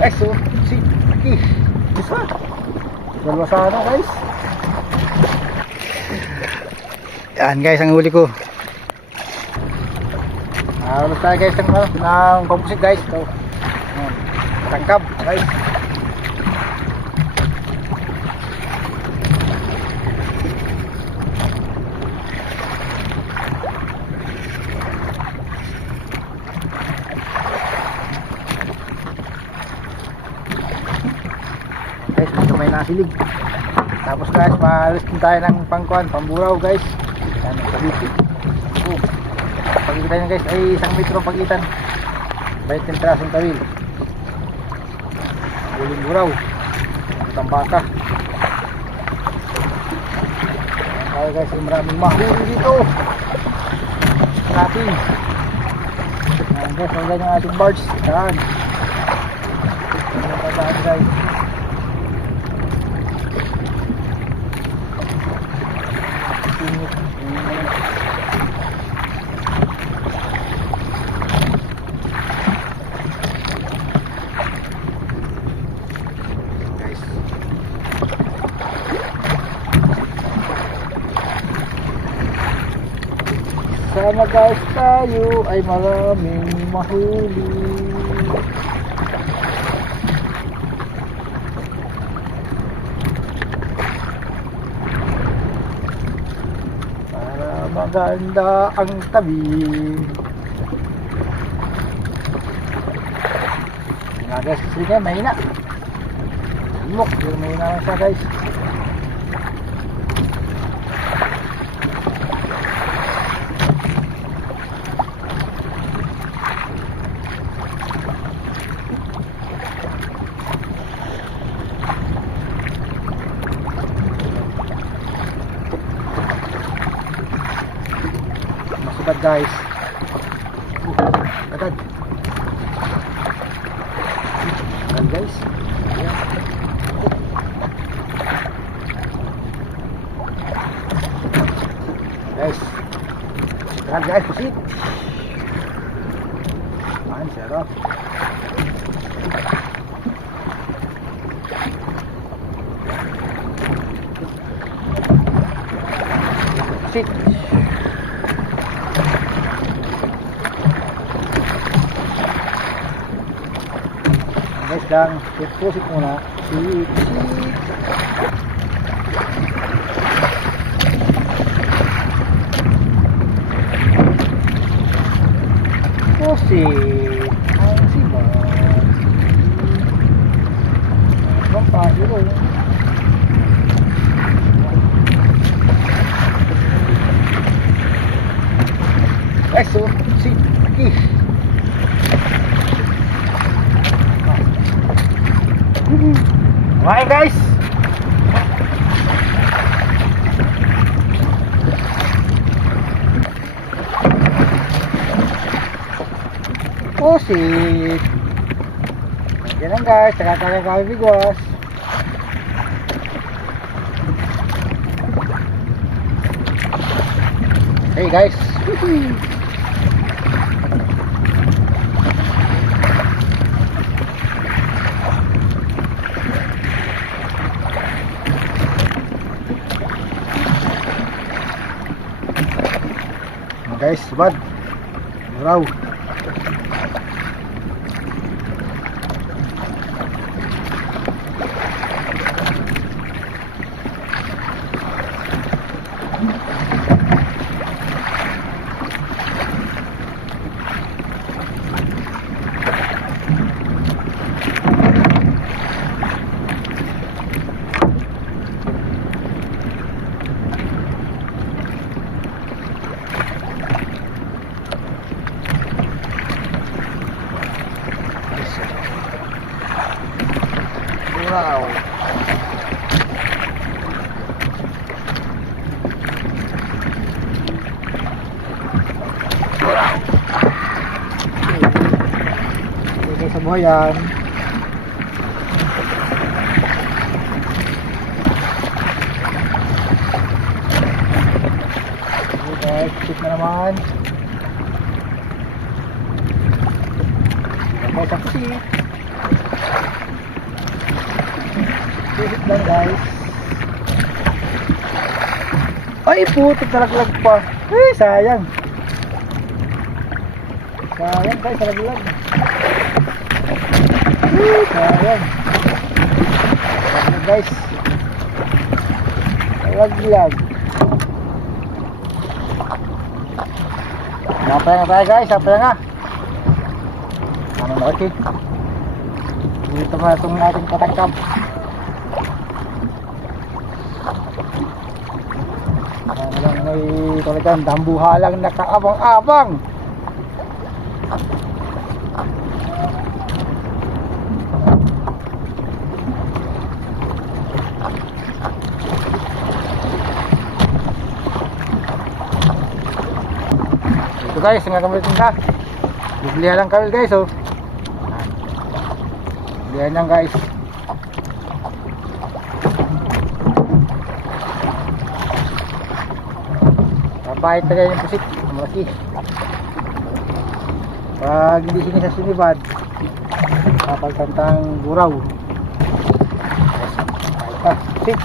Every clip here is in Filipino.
Guys, so, si Aki. Isa. Dalawa sana guys. Yan guys, ang huli ko. Ulit tayo guys ng pampusit guys. Ito. Tangkab guys. Guys, medyo may nasilig. Tapos guys, maalis din tayo ng pangkuan, pamburaw guys. Yan, kabiti. Pagitan guys ay 1 metro pagitan. 20 trasong tawil. Huling buraw. Itang baka. Yan tayo guys, ay maraming mahuli dito. Natin. Yan guys, hanggang yung ating barge. Yan. Yan tataan guys. Sana guys tayo ay maraming mahuli. Para maganda ang tabi. Nga guys, sige, mahina. Lumok, mahina lang siya guys. Masukat guys. Agad. Agad guys. Ayan. Guys. Agad guys, pusit. Ayan, sarap. Pusit. Guys lang, pusit muna. Pusit. Pusit. Ang sibat. Ang pasiro. Guys, so, pusit. Aki. Kumain guys. Pusit. Yan lang guys, taga-taga kami bigwas. Hey guys. Guys, bad. Muraw. Wow. Okay, sa buhayan. Okay guys, tip na naman. Okay, sa pusit. Pilit lang guys. Ay puto, talaglag pa. Ay sayang. Sayang guys, talaglag. Ay sayang. Talaglag guys. Talaglag. Sampai nga tayo guys, sampai nga. Ano na okay. Dito na itong ating patagkam. Ano lang may talagang dambuhalang nakaabang-abang. Ito guys, nga kami tinta. Biblihan lang kami guys oh. Biblihan lang guys. Kapahit na ganyan yung pusit. Malaki. Pag hindi singin sa sinibad, kapag kantang buraw. Kapahit na pusit.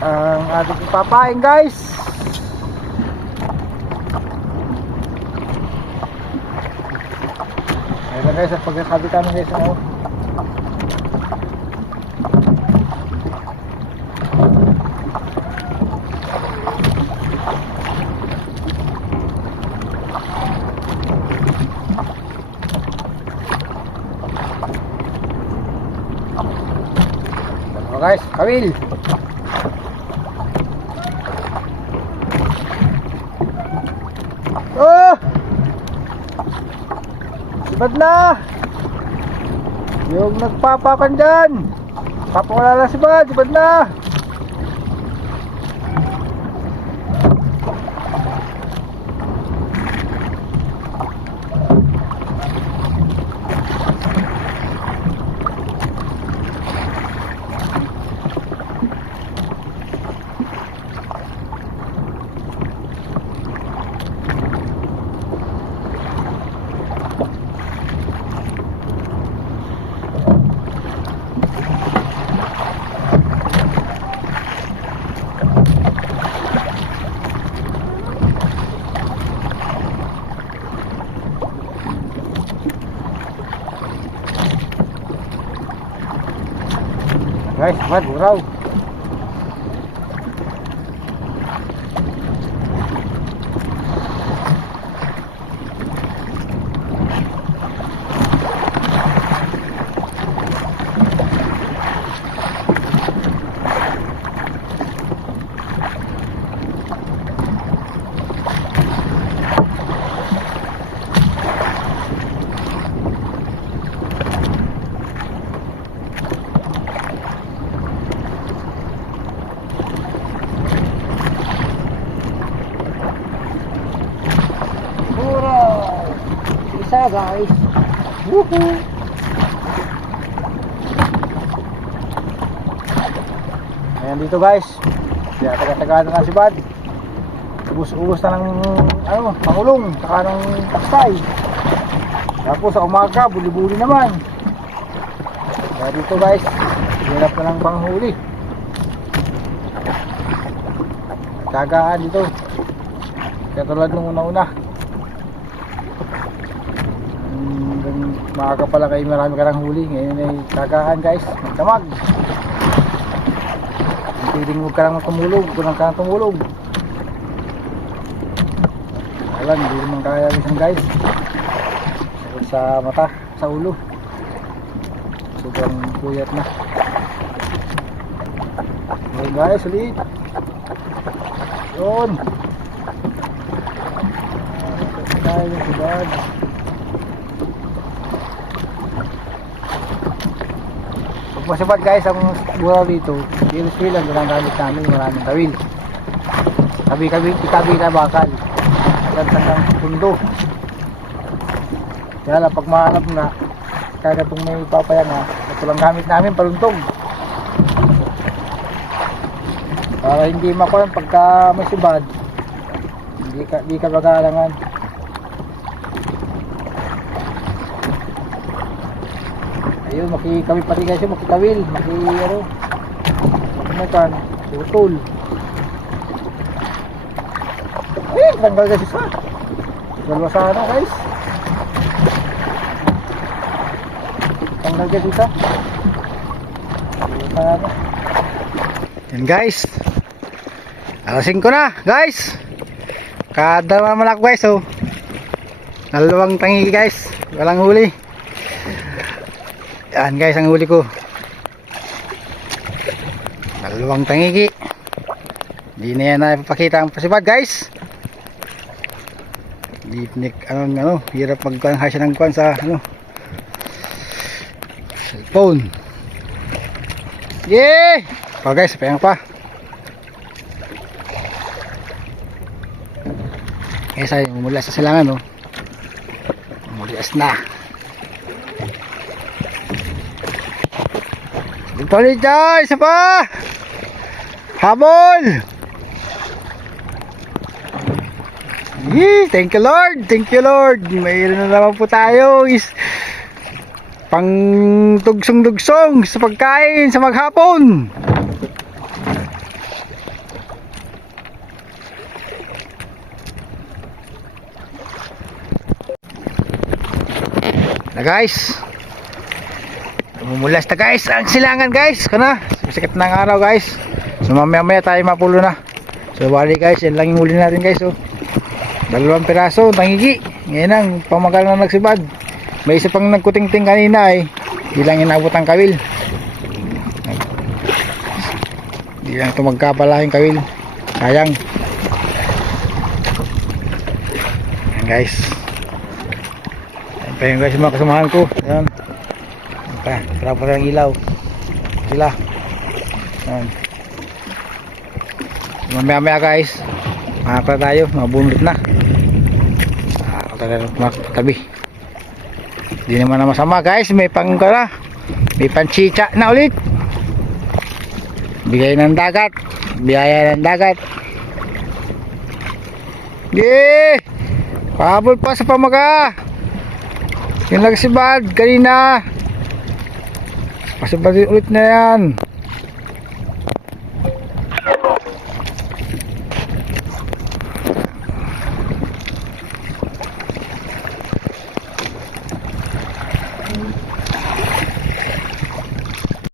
Ang ating ipapain guys. Ayan guys, at pagkakabit namin guys ano. Ano guys, kawil. Oh! Sibad na! Yung nagpapakan dyan! Papawala lang sibad! Sibad na! Guys, sibad, buraw. Isa guys. Woohoo! Ayan dito guys. Kaya taga-tagaan na si Bad. Ubus-ubus na ng ano, pangulong, saka ng taksay. Tapos sa umaga, buli-buli naman. Kaya dito guys, hirap na lang panghuli. Tagaan dito. Kaya tulad nung una-una. Maaga pala kayo, marami ka ng huli. Ngayon ay tagaan guys, magdamag. Piling mo ka lang tumulog, kunang ka lang tumulog. Alam, hindi naman kaya isang guys. Sa mata, sa ulo. Sobrang puyat na. Okay guys, ulit. Yun. Tayo yung sibad. Masibad guys, ang buraw dito, iris-wheel ang ginagamit namin, maraming kawil. Ikabi na bakal. Yan hanggang pundo. Kaya lang, pag mahanap na, kaya itong may papaya na, ito lang gamit namin, paluntog. Para hindi makuha pagka may sibad, hindi ka magalangan. Ayun, makikawil pati guys yun, makikawil. Ano, makan, utol. Eh, tanggal guys isa. Dalawa sana guys. Tanggal guys isa. Dalawa sana. Yan guys. Alasing ko na guys. Kada naman ako guys oh. Dalawang tangi guys. Walang huli. Yan guys ang huli ko. Dalawang tangigi. Hindi na yan napapakita ang pasibad guys. Hindi ano, hirap magkuhan siya ng kuhan sa ano, cellphone. Yay! Pa guys, payang pa. Guys ay mula sa silangan oh. Mulias na. Dito ulit guys, isa pa. Habol. Thank you Lord, thank you Lord. Mayroon na naman po tayo is pang dugsong-dugsong sa pagkain sa maghapon. Na guys, mumulas na guys ang silangan guys. Kana, sikat ng araw guys. So mamaya tayo mapulo na. So bali guys, yan lang yung huli natin guys oh. Dalawang piraso, tangigi. Ngayon ang pamagal na nagsibad. May isa pang nagkuting-ting kanina eh. Di lang inabot ang kawil. Di lang ito magkapala yung kawil. Sayang. Ayan guys. Ayan pa yung guys mga kasamahan ko. Ayan. Ayan pa. Sarap pa ng ilaw. Sila. Ayan. Mamaya guys. Makakala tayo. Mabunot na. Tabi. Hindi naman na masama guys. May pangkara. May panchicha na ulit. Bigay ng dagat. Biyaya ng dagat. Yee! Pahabol pa sa pamaga. Yung nagsibad kanina. Pasibad ulit na yan.